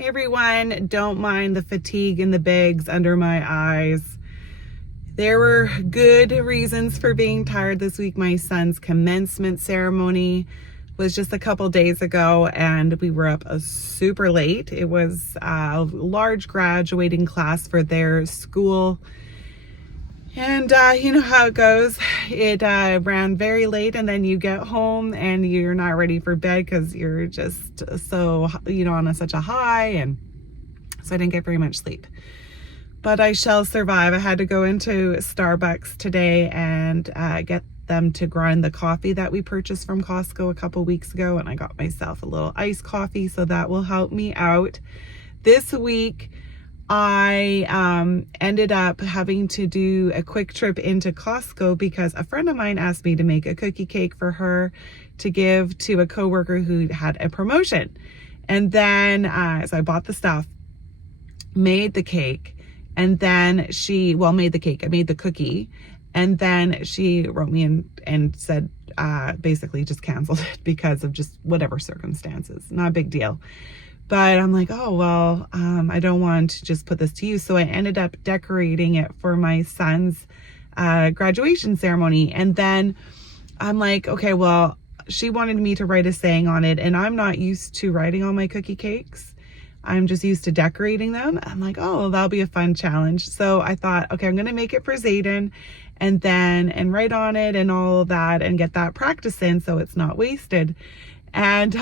Hey everyone, don't mind the fatigue and the bags under my eyes. There were good reasons for being tired this week. My son's commencement ceremony was just a couple days ago and we were up super late. It was a large graduating class for their school. And you know how it goes. It ran very late and then you get home and you're not ready for bed because you're just so, on such a high. And so I didn't get very much sleep. But I shall survive. I had to go into Starbucks today and get them to grind the coffee that we purchased from Costco a couple weeks ago. And I got myself a little iced coffee, so that will help me out. This week, I ended up having to do a quick trip into Costco because a friend of mine asked me to make a cookie cake for her to give to a coworker who had a promotion. And then, so I bought the stuff, made the cake, and then made the cake. I made the cookie. And then she wrote me and said, basically just canceled it because of just whatever circumstances. Not a big deal. But I'm like, oh, well, I don't want to just put this to use. So I ended up decorating it for my son's graduation ceremony. And then I'm like, okay, well, she wanted me to write a saying on it. And I'm not used to writing on my cookie cakes. I'm just used to decorating them. I'm like, oh, that'll be a fun challenge. So I thought, okay, I'm going to make it for Zayden and write on it and all of that and get that practice in so it's not wasted. And,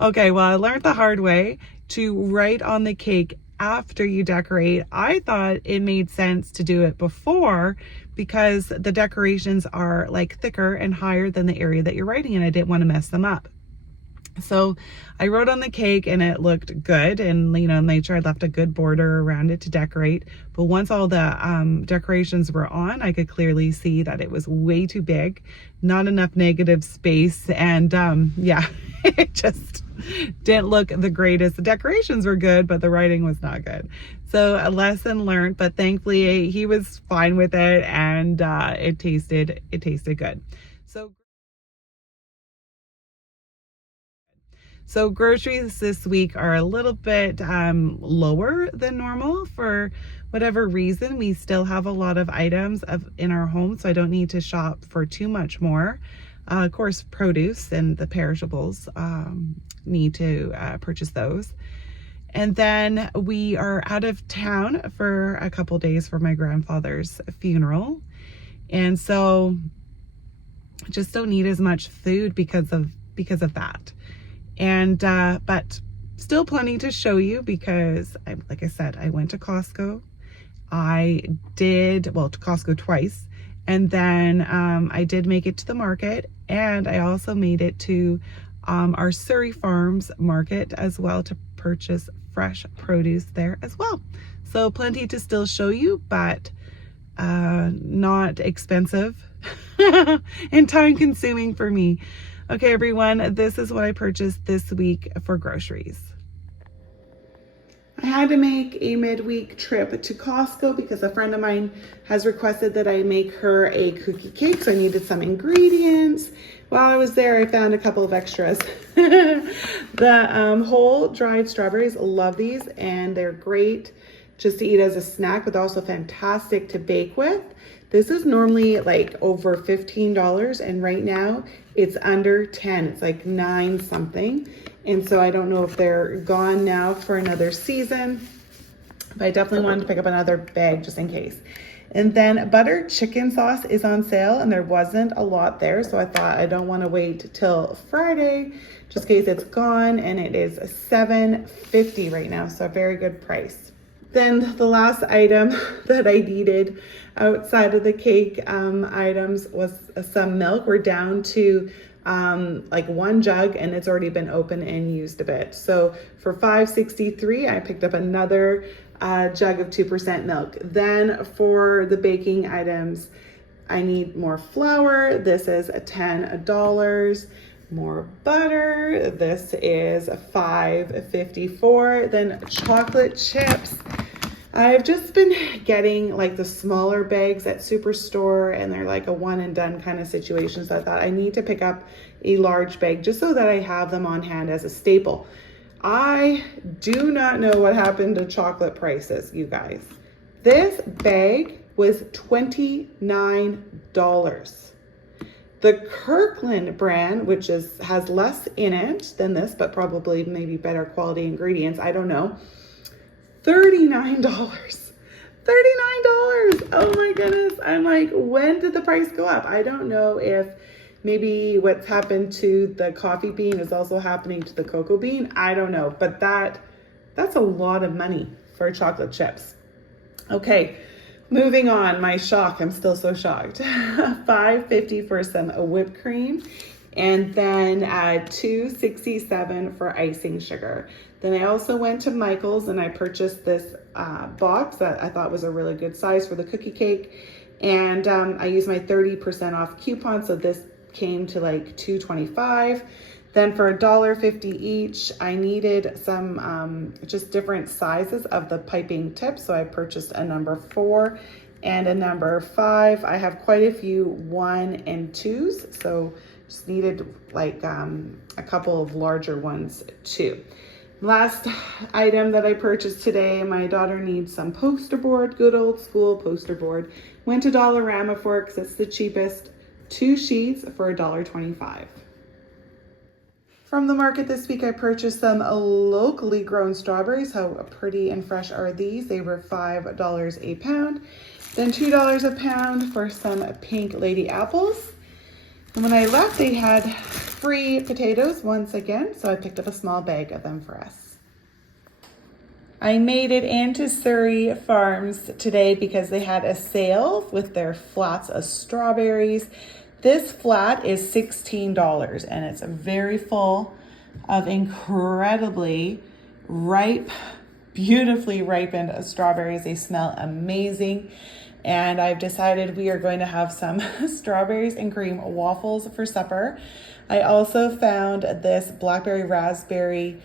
okay, well, I learned the hard way to write on the cake after you decorate. I thought it made sense to do it before because the decorations are like thicker and higher than the area that you're writing in. I didn't want to mess them up. So I wrote on the cake and it looked good and, made sure I left a good border around it to decorate. But once all the decorations were on, I could clearly see that it was way too big, not enough negative space. And it just didn't look the greatest. The decorations were good, but the writing was not good. So a lesson learned, but thankfully he was fine with it and it tasted good. So groceries this week are a little bit lower than normal for whatever reason. We still have a lot of items in our home, so I don't need to shop for too much more. Of course, produce and the perishables, need to purchase those. And then we are out of town for a couple days for my grandfather's funeral. And so just don't need as much food because of that. And, but still plenty to show you because like I said, I went to Costco. To Costco twice. And then, I did make it to the market and I also made it to, our Surrey Farms market as well to purchase fresh produce there as well. So plenty to still show you, but, not expensive and time consuming for me. Okay, everyone, this is what I purchased this week for groceries. I had to make a midweek trip to Costco because a friend of mine has requested that I make her a cookie cake, so I needed some ingredients. While I was there, I found a couple of extras. The whole dried strawberries, love these, and they're great just to eat as a snack, but they're also fantastic to bake with. This is normally like over $15 and right now it's under 10. It's like 9 something. And so I don't know if they're gone now for another season, but I definitely wanted to pick up another bag just in case. And then butter chicken sauce is on sale and there wasn't a lot there. So I thought I don't want to wait till Friday just in case it's gone, and it is $7.50 right now. So a very good price. Then the last item that I needed outside of the cake items was some milk. We're down to like 1 jug and it's already been open and used a bit. So for $5.63, I picked up another jug of 2% milk. Then for the baking items, I need more flour. This is $10. More butter. This is $5.54. Then chocolate chips. I've just been getting like the smaller bags at Superstore and they're like a one and done kind of situation. So I thought I need to pick up a large bag just so that I have them on hand as a staple. I do not know what happened to chocolate prices, you guys. This bag was $29. The Kirkland brand, which has less in it than this, but probably maybe better quality ingredients, I don't know, $39. $39. Oh my goodness. I'm like, when did the price go up? I don't know if maybe what's happened to the coffee bean is also happening to the cocoa bean. I don't know, but that's a lot of money for chocolate chips. Okay, moving on. My shock. I'm still so shocked. $5.50 for some whipped cream, and then $2.67 for icing sugar. Then I also went to Michael's and I purchased this box that I thought was a really good size for the cookie cake. And I used my 30% off coupon, so this came to like $2.25. Then for $1.50 each, I needed some just different sizes of the piping tips. So I purchased a number 4 and a number 5. I have quite a few 1 and 2s, so just needed like a couple of larger ones too. Last item that I purchased today, my daughter needs some poster board, good old school poster board. Went to Dollarama for it because it's the cheapest. 2 sheets for $1.25. From the market this week, I purchased some locally grown strawberries. How pretty and fresh are these? They were $5 a pound. Then $2 a pound for some pink lady apples. And when I left, they had free potatoes once again, so I picked up a small bag of them for us. I made it into Surrey Farms today because they had a sale with their flats of strawberries. This flat is $16 and it's very full of incredibly ripe, beautifully ripened strawberries. They smell amazing. And I've decided we are going to have some strawberries and cream waffles for supper. I also found this blackberry raspberry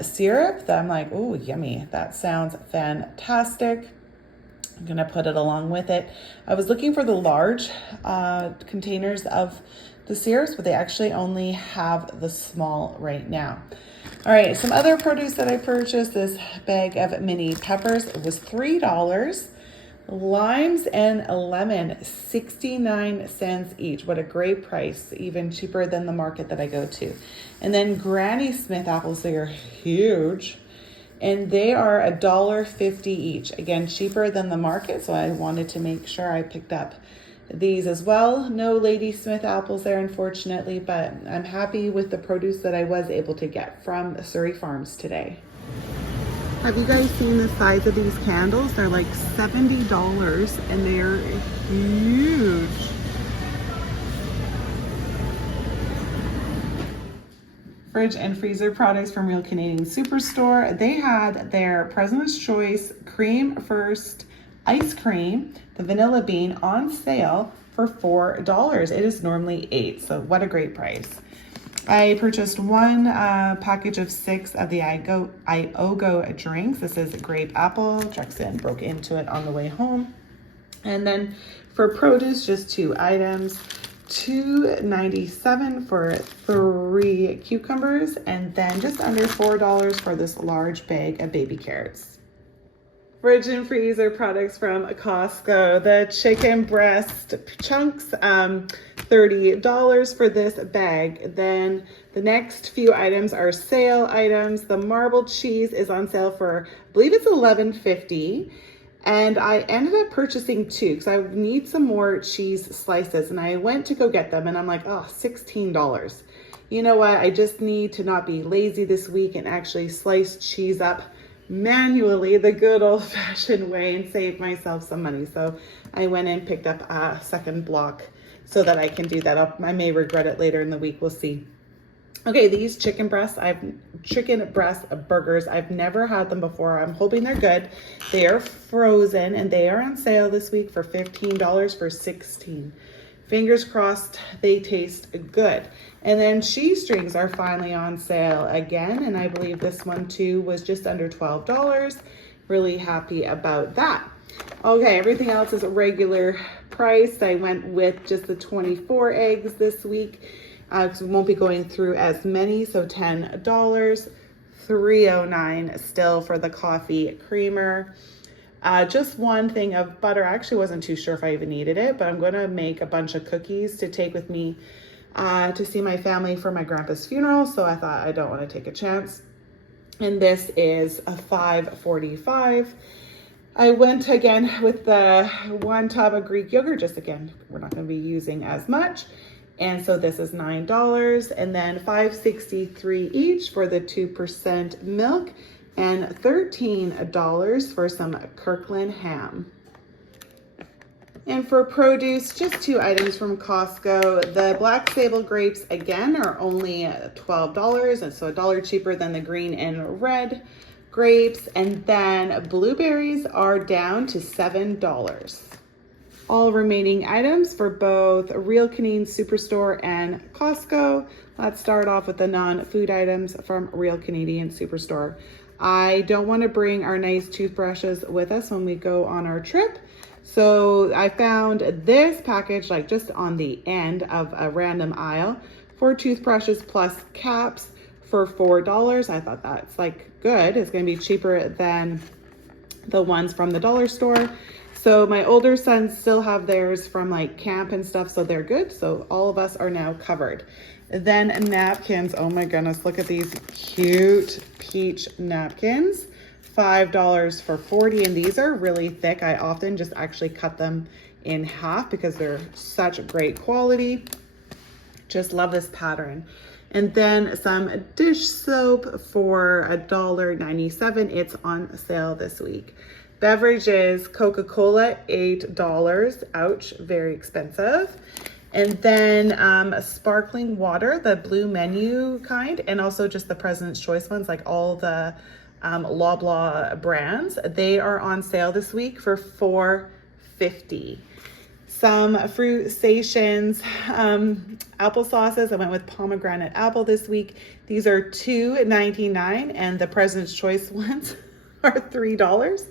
syrup that I'm like, oh, yummy. That sounds fantastic. I'm gonna put it along with it. I was looking for the large containers of the syrups, but they actually only have the small right now. All right, some other produce that I purchased, this bag of mini peppers. It was $3. Limes and lemon, 69 cents each. What a great price, even cheaper than the market that I go to. And then Granny Smith apples, they are huge. And they are $1.50 each. Again, cheaper than the market, so I wanted to make sure I picked up these as well. No Lady Smith apples there, unfortunately, but I'm happy with the produce that I was able to get from Surrey Farms today. Have you guys seen the size of these candles? They're like $70 and they're huge. Fridge and freezer products from Real Canadian Superstore. They had their President's Choice Cream First ice cream, the vanilla bean, on sale for $4. It is normally $8, so what a great price. I purchased one package of 6 of the Iogo drinks. This is grape apple. Jackson broke into it on the way home. And then for produce, just 2 items. $2.97 for 3 cucumbers, and then just under $4 for this large bag of baby carrots. Fridge and freezer products from Costco. The chicken breast chunks, $30 for this bag. Then the next few items are sale items. The marbled cheese is on sale for, I believe it's $11.50. And I ended up purchasing 2 because I need some more cheese slices. And I went to go get them and I'm like, oh, $16. You know what? I just need to not be lazy this week and actually slice cheese up manually the good old-fashioned way and save myself some money. So I went and picked up a second block so that I can do that. I may regret it later in the week. We'll see. Okay, these chicken breast burgers, I've never had them before. I'm hoping they're good. They are frozen and they are on sale this week for $15 for 16. Fingers crossed they taste good. And then cheese strings are finally on sale again, and I believe this one too was just under $12. Really happy about that. Okay, everything else is a regular price. I went with just the 24 eggs this week. Because we won't be going through as many, so $10. $3.09 still for the coffee creamer. Just one thing of butter. I actually wasn't too sure if I even needed it, but I'm going to make a bunch of cookies to take with me to see my family for my grandpa's funeral. So I thought I don't want to take a chance. And this is a $5.45. I went again with the 1 tub of Greek yogurt. Just again, we're not going to be using as much. And so this is $9, and then $5.63 each for the 2% milk, and $13 for some Kirkland ham. And for produce, just 2 items from Costco. The Black Sable grapes again are only $12, and so $1 cheaper than the green and red grapes. And then blueberries are down to $7. All remaining items for both Real Canadian Superstore and Costco. Let's start off with the non-food items from Real Canadian Superstore. I don't want to bring our nice toothbrushes with us when we go on our trip. So I found this package like just on the end of a random aisle for toothbrushes plus caps for $4. I thought that's like good. It's going to be cheaper than the ones from the dollar store. So my older sons still have theirs from like camp and stuff, so they're good. So all of us are now covered. Then napkins. Oh my goodness, look at these cute peach napkins. $5 for 40, and these are really thick. I often just actually cut them in half because they're such great quality. Just love this pattern. And then some dish soap for $1.97. It's on sale this week. Beverages, Coca-Cola, $8. Ouch, very expensive. And then sparkling water, the blue menu kind, and also just the President's Choice ones, like all the Loblaw brands. They are on sale this week for $4.50. Some fruit stations, applesauces. I went with pomegranate apple this week. These are $2.99, and the President's Choice ones are $3.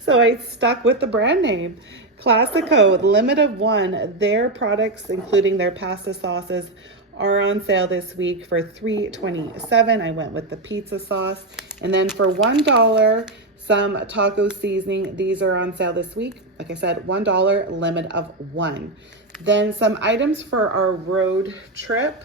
So I stuck with the brand name. Classico, limit of 1. Their products, including their pasta sauces, are on sale this week for $3.27. I went with the pizza sauce. And then for $1, some taco seasoning. These are on sale this week. Like I said, $1, limit of 1. Then some items for our road trip.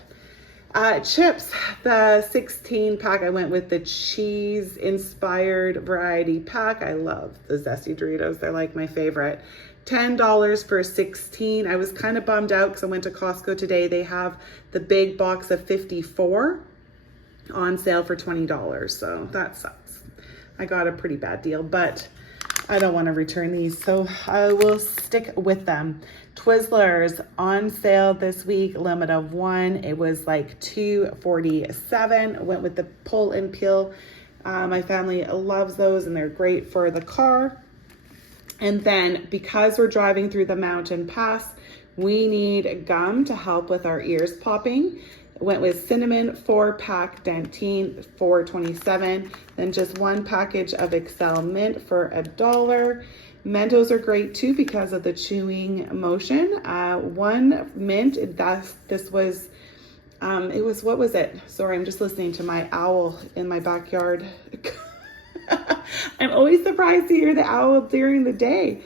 Chips, the 16 pack. I went with the cheese inspired variety pack. I love the zesty Doritos. They're like my favorite. $10 for 16. I was kind of bummed out because I went to Costco today. They have the big box of 54 on sale for $20. So that sucks. I got a pretty bad deal, but I don't want to return these, so I will stick with them. Twizzlers on sale this week, limit of 1. It was like $2.47. Went with the pull and peel. My family loves those, and they're great for the car. And then because we're driving through the mountain pass, we need gum to help with our ears popping. Went with cinnamon 4-pack Dentine, $4.27. Then just 1 package of Excel mint for $1. Mentos are great too because of the chewing motion. 1 mint. This was it was, what was it? Sorry, I'm just listening to my owl in my backyard. I'm always surprised to hear the owl during the day.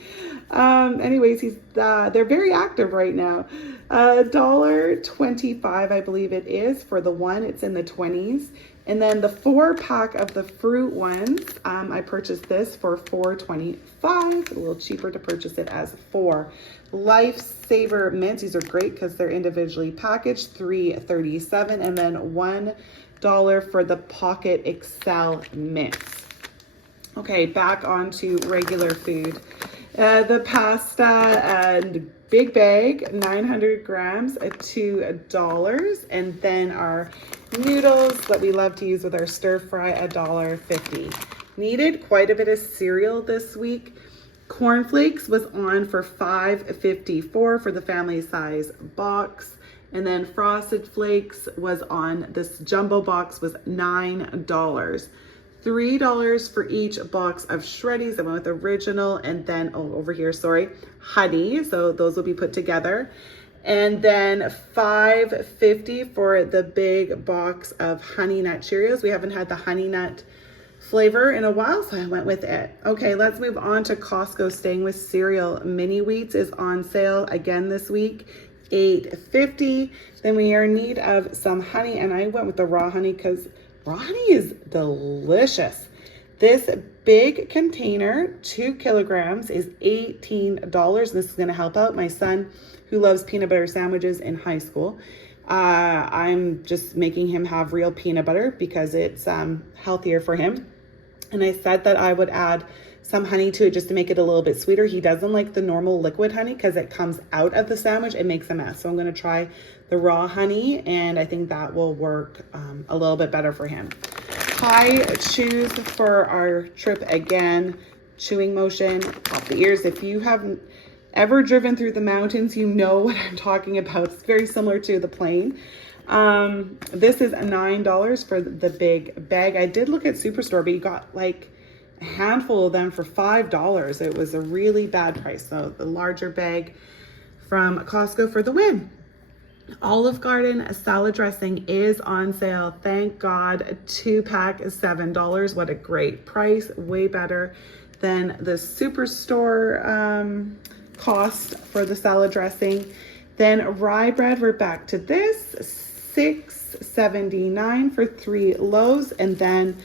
Anyways, they're very active right now. $1.25, I believe it is for the 1. It's in the 20s. And then the 4-pack of the fruit ones, I purchased this for $4.25. A little cheaper to purchase it as 4. Lifesaver mints. These are great because they're individually packaged. $3.37, and then $1 for the Pocket Excel mints. Okay, back onto regular food. The pasta and big bag, 900 grams at $2. And then our noodles that we love to use with our stir fry, $1.50. Needed quite a bit of cereal this week. Cornflakes was on for $5.54 for the family size box. And then Frosted Flakes was on, this jumbo box was $9. $3 for each box of Shreddies. I went with original, and then, over here, sorry, honey. So those will be put together. And then $5.50 for the big box of Honey Nut Cheerios. We haven't had the Honey Nut flavor in a while, so I went with it. Okay, let's move on to Costco. Staying with cereal, mini wheats is on sale again this week, $8.50. Then we are in need of some honey, and I went with the raw honey because raw honey is delicious. This big container, 2 kilograms, is $18. This is going to help out my son who loves peanut butter sandwiches in high school. I'm just making him have real peanut butter because it's healthier for him. And I said that I would add some honey to it just to make it a little bit sweeter. He doesn't like the normal liquid honey because it comes out of the sandwich. It makes a mess. So I'm going to try the raw honey, and I think that will work a little bit better for him. High chews for our trip again. Chewing motion off the ears. If you haven't ever driven through the mountains, you know what I'm talking about. It's very similar to the plane. This is $9 for the big bag. I did look at Superstore, but you got like a handful of them for $5. It was a really bad price. So the larger bag from Costco for the win. Olive Garden salad dressing is on sale. Thank God. 2-pack is $7. What a great price. Way better than the Superstore cost for the salad dressing. Then rye bread, we're back to this, $6.79 for 3 loaves, and then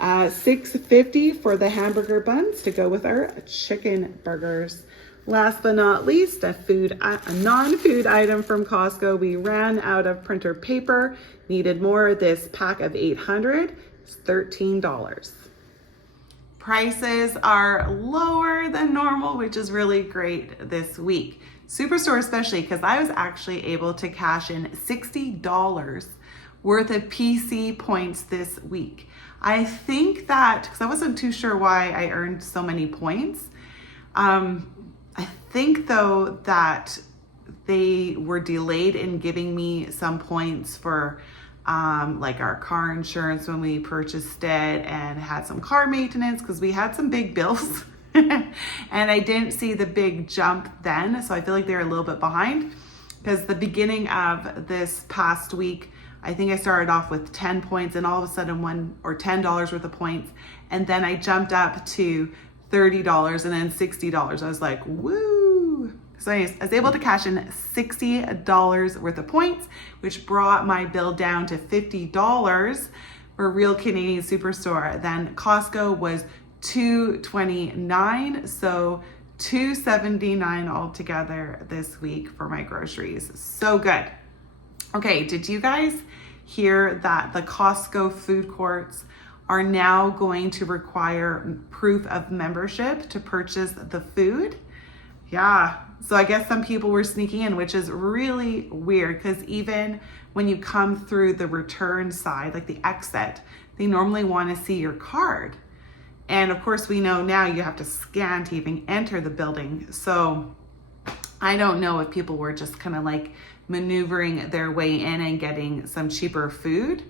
$6.50 for the hamburger buns to go with our chicken burgers. Last but not least, a non-food item from Costco. We ran out of printer paper, needed more. This pack of 800 is $13. Prices are lower than normal, which is really great this week. Superstore especially, because I was actually able to cash in $60 worth of PC points this week. I think that, because I wasn't too sure why I earned so many points. I think though that they were delayed in giving me some points for like our car insurance when we purchased it, and had some car maintenance because we had some big bills. And I didn't see the big jump then, so I feel like they're a little bit behind, because the beginning of this past week, I think I started off with 10 points and all of a sudden $10 worth of points, and then I jumped up to $30 and then $60. I was like, woo! So anyways, I was able to cash in $60 worth of points, which brought my bill down to $50 for Real Canadian Superstore. Then Costco was $2.29, so $2.79 altogether this week for my groceries. So good. Okay, did you guys hear that the Costco food courts are now going to require proof of membership to purchase the food? Yeah, so I guess some people were sneaking in, which is really weird, because even when you come through the return side, like the exit, they normally want to see your card. And of course, we know now you have to scan to even enter the building. So I don't know if people were just kind of like maneuvering their way in and getting some cheaper food.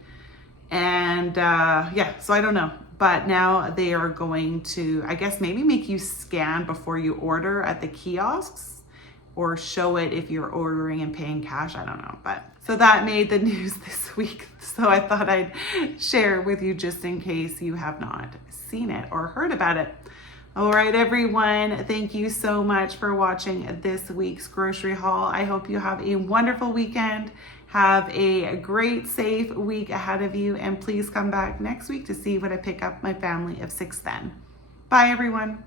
And yeah, so I don't know. But now they are going to, I guess, maybe make you scan before you order at the kiosks, or show it if you're ordering and paying cash. I don't know. But so that made the news this week. So I thought I'd share it with you just in case you have not seen it or heard about it. All right, everyone. Thank you so much for watching this week's grocery haul. I hope you have a wonderful weekend. Have a great, safe week ahead of you. And please come back next week to see what I pick up my family of 6 then. Bye, everyone.